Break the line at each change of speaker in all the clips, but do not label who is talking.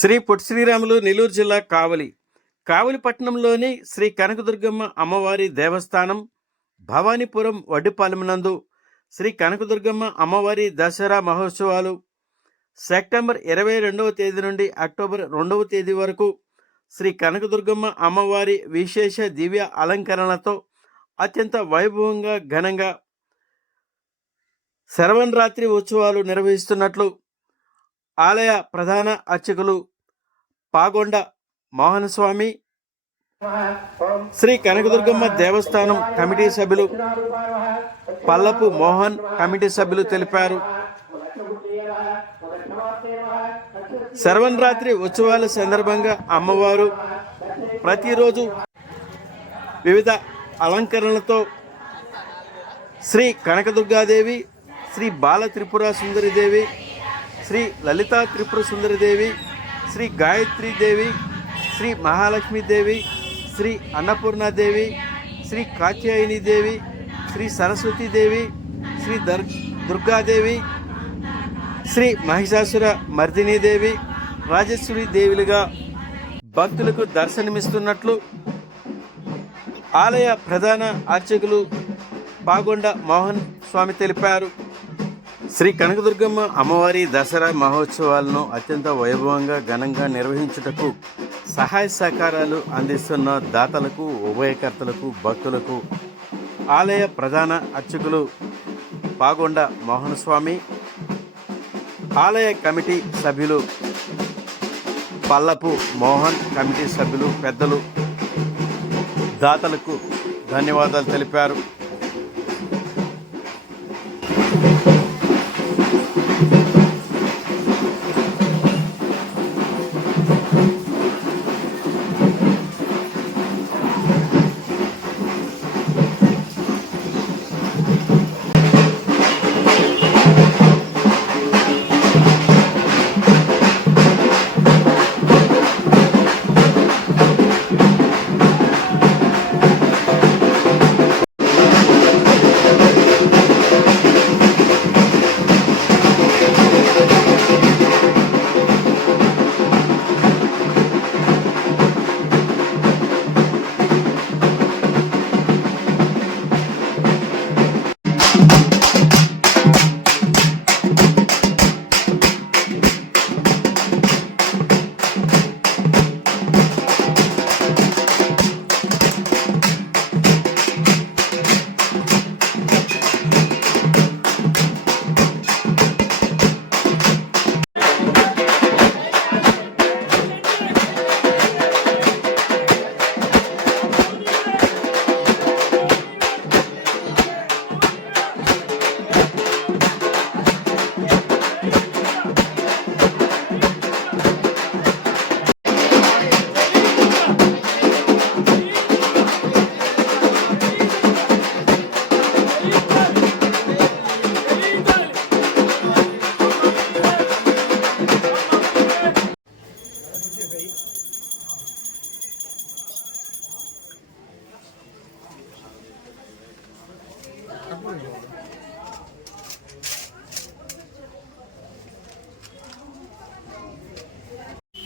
శ్రీ పొట్టి శ్రీరాములు నెల్లూరు జిల్లా కావలి. కావలి పట్టణంలోని శ్రీ కనకదుర్గమ్మ అమ్మవారి దేవస్థానం భవానీపురం వడ్డిపాలెం శ్రీ కనకదుర్గమ్మ అమ్మవారి దసరా మహోత్సవాలు సెప్టెంబర్ ఇరవై రెండవ తేదీ నుండి అక్టోబర్ రెండవ తేదీ వరకు శ్రీ కనకదుర్గమ్మ అమ్మవారి విశేష దివ్య అలంకరణతో అత్యంత వైభవంగా ఘనంగా శరవణరాత్రి ఉత్సవాలు నిర్వహిస్తున్నట్లు ఆలయ ప్రధాన అర్చకులు పాగొండ మోహనస్వామి శ్రీ కనకదుర్గమ్మ దేవస్థానం కమిటీ సభ్యులు పల్లపు మోహన్ కమిటీ సభ్యులు తెలిపారు. శరవణరాత్రి ఉత్సవాల సందర్భంగా అమ్మవారు ప్రతిరోజు వివిధ అలంకరణలతో శ్రీ కనకదుర్గాదేవి శ్రీ బాల త్రిపుర సుందరిదేవి శ్రీ లలితా త్రిపుర సుందరిదేవి శ్రీ గాయత్రీదేవి శ్రీ మహాలక్ష్మీదేవి శ్రీ అన్నపూర్ణాదేవి శ్రీ కాత్యాయనీదేవి శ్రీ సరస్వతీదేవి శ్రీ దర్ దుర్గాదేవి శ్రీ మహిషాసుర మర్దినీదేవి రాజేశ్వరి దేవులుగా భక్తులకు దర్శనమిస్తున్నట్లు ఆలయ ప్రధాన అర్చకులు పాగొండ మోహన్ స్వామి తెలిపారు. శ్రీ కనకదుర్గమ్మ అమ్మవారి దసరా మహోత్సవాలను అత్యంత వైభవంగా ఘనంగా నిర్వహించుటకు సహాయ సహకారాలు అందిస్తున్న దాతలకు ఉభయకర్తలకు భక్తులకు ఆలయ ప్రధాన అర్చకులు పాగొండ మోహన్ స్వామి ఆలయ కమిటీ సభ్యులు పల్లపు మోహన్ కమిటీ సభ్యులు పెద్దలు దాతలకు ధన్యవాదాలు తెలిపారు.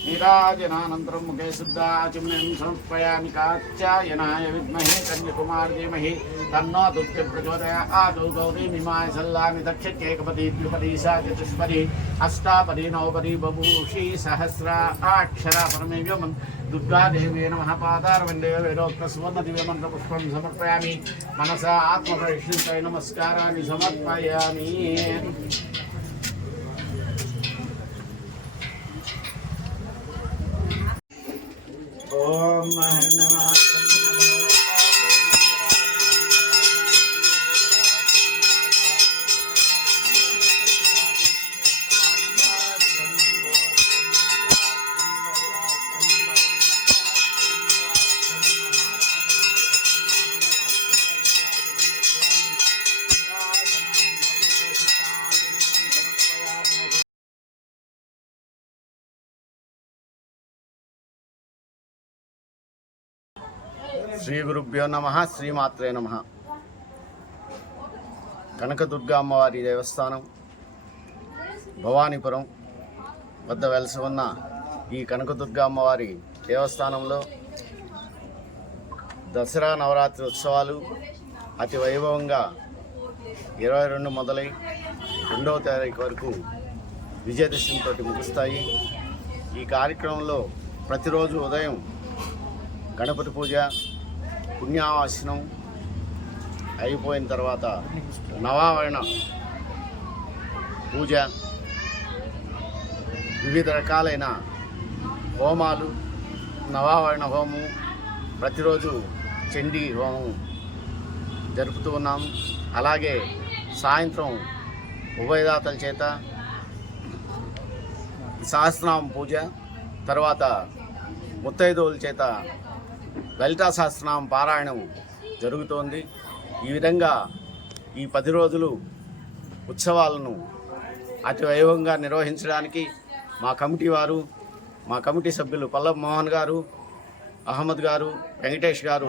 నీరాజనానంతరం ముఖే శుద్ధాచమ్యం సమర్పయామి కాత్యాయనాయ విద్మహే కన్యకుమార్ ధీమహి తన్నో దుఃఖ ప్రచోదయ ఆదౌ గౌరీ మిమాయ సల్లామి దక్షకేకపతి ద్విపది సా చతుష్పది అష్టాపది నవపది బభూషి సహస్ర అక్షర పరమే వ్యోమం దుర్గాదేవే నమ పాదారవందే వేదోక్త సువర్ణ దివ్యమంత్ర పుష్పం సమర్పయామి మనసా ఆత్మపరిష్ఠితై నమస్కారాన్ని సమర్పయామి. ఓం హరిణమాత్రం శ్రీ గురుభ్యో నమ శ్రీమాత్రే నమ. కనకదుర్గ అమ్మవారి దేవస్థానం భవానీపురం వద్ద వెలసి ఉన్న ఈ కనకదుర్గ అమ్మవారి దేవస్థానంలో దసరా నవరాత్రి ఉత్సవాలు అతి వైభవంగా ఇరవై రెండు మొదలై రెండవ తారీఖు వరకు విజయదశమితో ముగుస్తాయి. ఈ కార్యక్రమంలో ప్రతిరోజు ఉదయం గణపతి పూజ పుణ్యావాసనం అయిపోయిన తర్వాత నవావరణ పూజ వివిధ రకాలైన హోమాలు నవావరణ హోమం ప్రతిరోజు చండీ హోమం జరుపుతూ ఉన్నాం. అలాగే సాయంత్రం ఉభయదాతల చేత సహస్రనామ పూజ తర్వాత ముత్తైదోల చేత లలితా సహస్రనామ పారాయణం జరుగుతోంది. ఈ విధంగా ఈ పది రోజులు ఉత్సవాలను అతి వైభవంగా నిర్వహించడానికి మా కమిటీ వారు మా కమిటీ సభ్యులు పల్లవ్ మోహన్ గారు అహ్మద్ గారు వెంకటేష్ గారు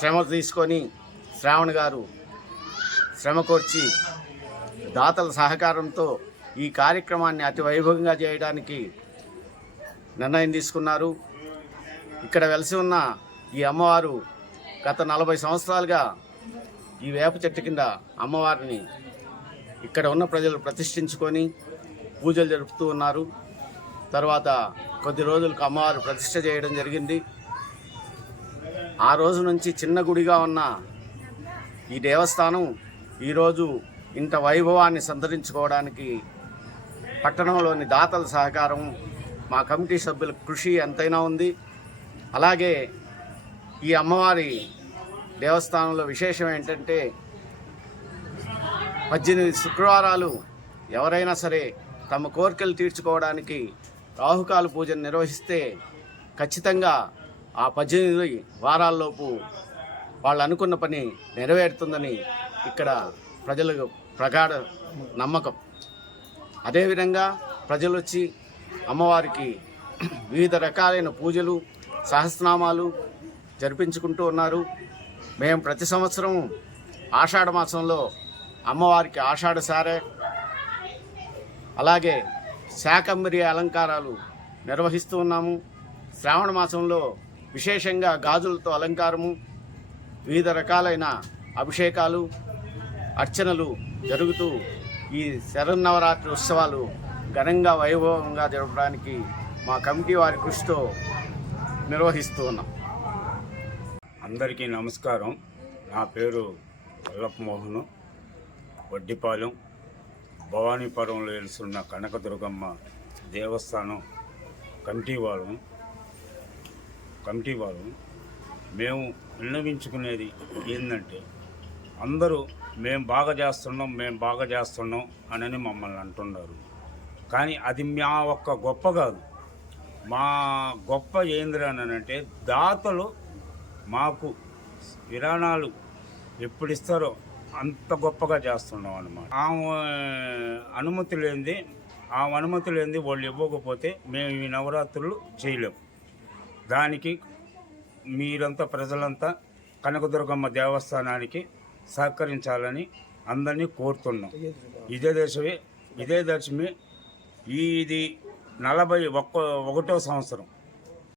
శ్రమ తీసుకొని శ్రావణ్ గారు శ్రమకూర్చి దాతల సహకారంతో ఈ కార్యక్రమాన్ని అతి వైభవంగా చేయడానికి నిర్ణయం తీసుకున్నారు. ఇక్కడ వెలిసి ఉన్న ఈ అమ్మవారు గత నలభై సంవత్సరాలుగా ఈ వేప చెట్టు కింద అమ్మవారిని ఇక్కడ ఉన్న ప్రజలు ప్రతిష్ఠించుకొని పూజలు జరుపుతూ ఉన్నారు. తర్వాత కొద్ది రోజులకు అమ్మవారు ప్రతిష్ఠ చేయడం జరిగింది. ఆ రోజు నుంచి చిన్న గుడిగా ఉన్న ఈ దేవస్థానం ఈరోజు ఇంత వైభవాన్ని సంతరించుకోవడానికి పట్టణంలోని దాతల సహకారం మా కమిటీ సభ్యుల కృషి ఎంతైనా ఉంది. అలాగే ఈ అమ్మవారి దేవస్థానంలో విశేషం ఏంటంటే పద్దెనిమిది శుక్రవారాలు ఎవరైనా సరే తమ కోరికలు తీర్చుకోవడానికి రాహుకాల పూజను నిర్వహిస్తే ఖచ్చితంగా ఆ పద్దెనిమిది వారాల్లోపు వాళ్ళు అనుకున్న పని నెరవేరుతుందని ఇక్కడ ప్రజలకు ప్రగాఢ నమ్మకం. అదేవిధంగా ప్రజలు వచ్చి అమ్మవారికి వివిధ రకాలైన పూజలు సహస్రనామాలు జరిపించుకుంటూ ఉన్నారు. మేము ప్రతి సంవత్సరం ఆషాఢ మాసంలో అమ్మవారికి ఆషాఢ సారే అలాగే శాకంబరి అలంకారాలు నిర్వహిస్తూ ఉన్నాము. శ్రావణ మాసంలో విశేషంగా గాజులతో అలంకారము వివిధ రకాలైన అభిషేకాలు అర్చనలు జరుగుతూ ఈ శరన్నవరాత్రి ఉత్సవాలు ఘనంగా వైభవంగా జరపడానికి మా కమిటీ వారి కృషితో నిర్వహిస్తూ ఉన్నాం
అందరికీ నమస్కారం. నా పేరు వల్లపమోహను వడ్డిపాలెం భవానీపురంలో వెలుస్తున్న కనకదుర్గమ్మ దేవస్థానం కమిటీ వాళ్ళం కమిటీ వాళ్ళం మేము విన్నవించుకునేది ఏంటంటే అందరూ మేము బాగా చేస్తున్నాం మేము బాగా చేస్తున్నాం అనని మమ్మల్ని అంటున్నారు. కానీ అది మా ఒక్క గొప్ప కాదు. మా గొప్ప ఏంద్ర అంటే దాతలు మాకు విరాణాలు ఎప్పుడు ఇస్తారో అంత గొప్పగా చేస్తున్నాం అనమాట ఆమె అనుమతి లేనిది ఆ అనుమతి లేనిది వాళ్ళు ఇవ్వకపోతే మేము ఈ నవరాత్రులు చేయలేము. దానికి మీరంతా ప్రజలంతా కనకదుర్గమ్మ దేవస్థానానికి సహకరించాలని అందరినీ కోరుతున్నాం. ఇదే దశమే ఇదే దశమే ఇది నలభై ఒక్క ఒకటో సంవత్సరం.